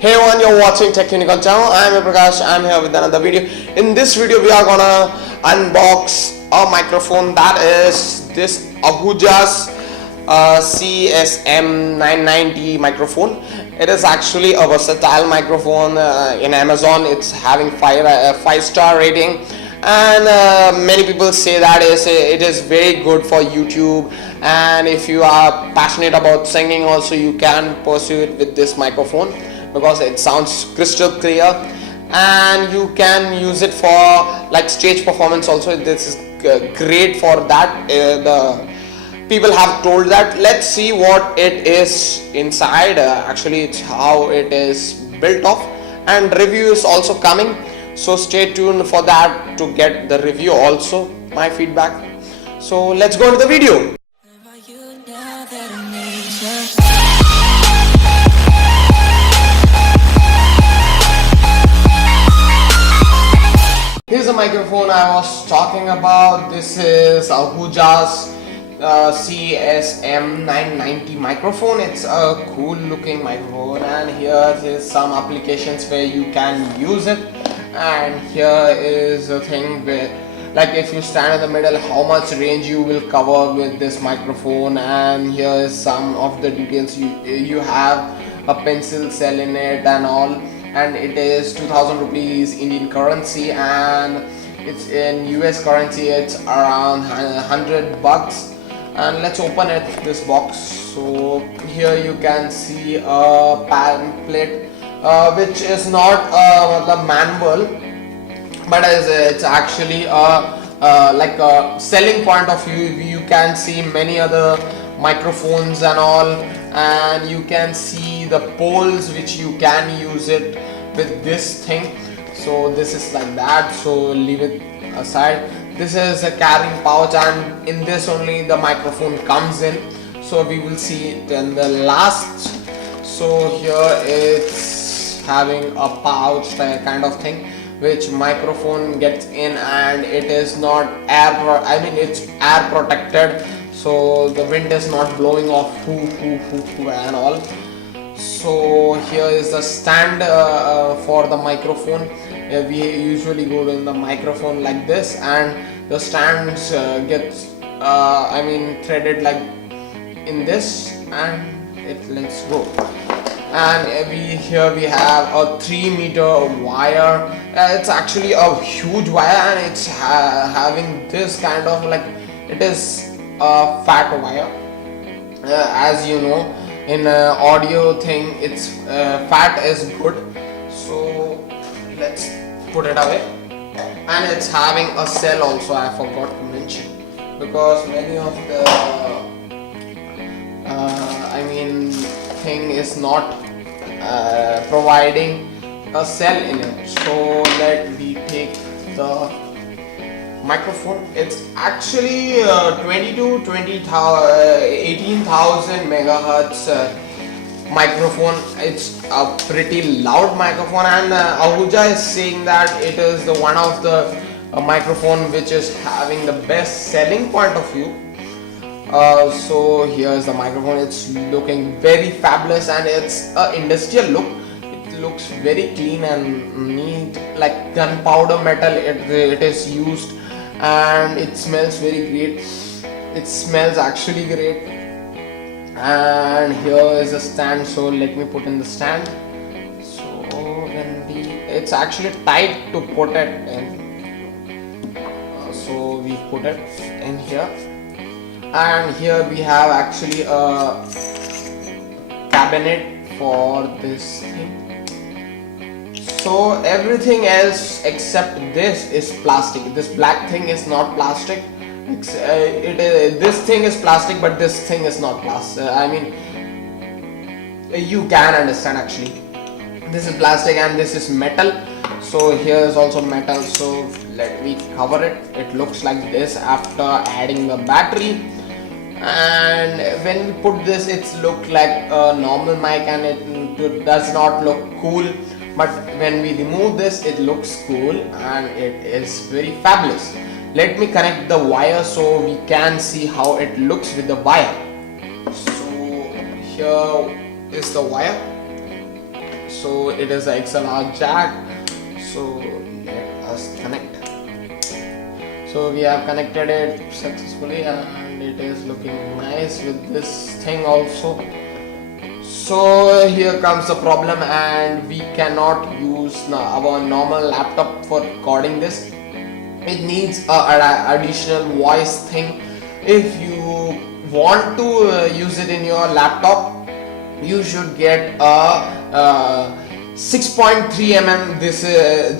Hey everyone, you're watching Technical Channel. I am Prakash. I am here with another video. In this video, we are gonna unbox a microphone that is this Ahuja's CSM 990 microphone. It is actually a versatile microphone. In Amazon, it's having five-star rating, and many people say that it is very good for YouTube. And if you are passionate about singing, also you can pursue it with this microphone, because it sounds crystal clear and you can use it for like stage performance also. This is great for that. The people have told that. Let's see what it is inside. Actually, it's how it is built of, and review is also coming, so stay tuned for that to get the review, also my feedback. So let's go into the video. Here's the microphone I was talking about. This is Ahuja's CSM 990 microphone. It's a cool looking microphone, and here is some applications where you can use it. And here is the thing where, like, if you stand in the middle, how much range you will cover with this microphone. And here is some of the details. You have a pencil cell in it and all, and it is 2000 rupees Indian currency, and it's in US currency, it's around 100 bucks. And let's open it, this box. So here you can see a pamphlet, which is not the manual, but it's actually like a selling point of view. You can see many other microphones and all, and you can see the poles which you can use it with this thing. So this is like that, so leave it aside. This is a carrying pouch, and in this only the microphone comes in, so we will see it in the last. So here it's having a pouch kind of thing which microphone gets in, and it is not it's air protected, so the wind is not blowing off and all. So here is the stand for the microphone. We usually go in the microphone like this, and the stands gets threaded like in this, and it lets go. And here we have a 3-meter wire. It's actually a huge wire, and it's having this kind of, like, it is a fat wire. As you know, in audio thing, it's fat is good. So let's put it away. And it's having a cell also, I forgot to mention, because many of the thing is not providing a cell in it. So let me take the microphone. It's actually 18,000 megahertz microphone. It's a pretty loud microphone, and Ahuja is saying that it is the one of the microphone which is having the best selling point of view. So here's the microphone. It's looking very fabulous, and it's an industrial look. It looks very clean and neat, like gunpowder metal it is used, and it smells very great. It smells actually great. And here is the stand, so let me put in the stand. So it's actually tight to put it in, so we put it in here. And here we have actually a cabinet for this thing. So everything else except this is plastic. This black thing is not plastic. This thing is plastic, but this thing is not plastic. You can understand, actually. This is plastic and this is metal. So here is also metal. So let me cover it. It looks like this after adding the battery. And when we put this, it's look like a normal mic, and it does not look cool. But when we remove this, it looks cool, and it is very fabulous. Let me connect the wire so we can see how it looks with the wire. So here is the wire. so it is a XLR jack. So let us connect. So we have connected it successfully and it is looking nice with this thing also. So here comes the problem, and we cannot use our normal laptop for recording this. It needs a additional voice thing. If you want to use it in your laptop, you should get a 6.3 mm this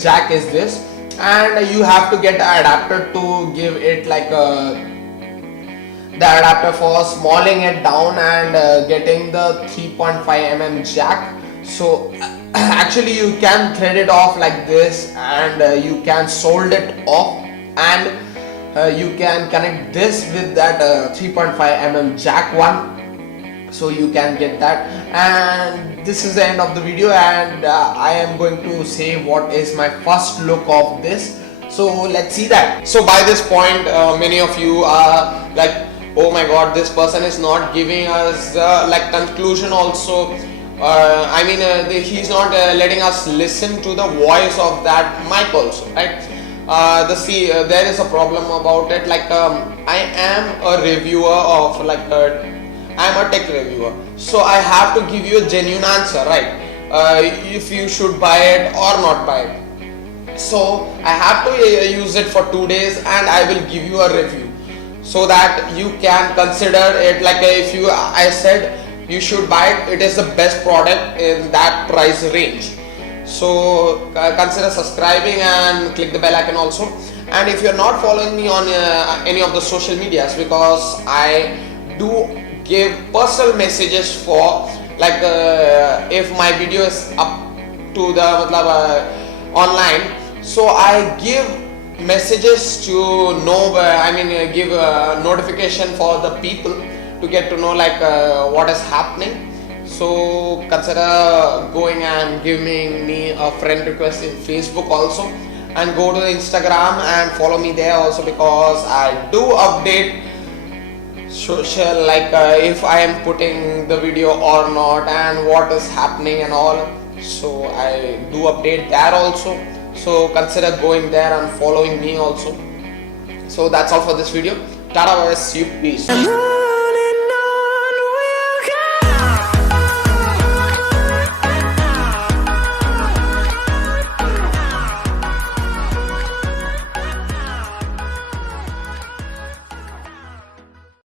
jack is this, and you have to get an adapter to give it like the adapter for smalling it down and getting the 3.5 mm jack. So actually you can thread it off like this, and you can solder it off, and you can connect this with that 3.5 mm jack one, so you can get that. And this is the end of the video, and I am going to say what is my first look of this. So let's see that. So by this point many of you are like, oh my god, this person is not giving us like conclusion also. He's not letting us listen to the voice of that mic also, right? There is a problem about it. Like I am a reviewer of I'm a tech reviewer, so I have to give you a genuine answer, right? If you should buy it or not buy it. So I have to use it for 2 days and I will give you a review, so that you can consider it. Like if I said you should buy it, it is the best product in that price range. So consider subscribing and click the bell icon also. And if you're not following me on any of the social medias, because I do give personal messages for like if my video is up to the online, so I give messages to know, give a notification for the people to get to know like what is happening. So consider going and giving me a friend request in Facebook also, and go to the Instagram and follow me there also, because I do update social, like if I am putting the video or not and what is happening and all. So I do update there also. So consider going there and following me also. So that's all for this video. Tata, bye, see you, peace.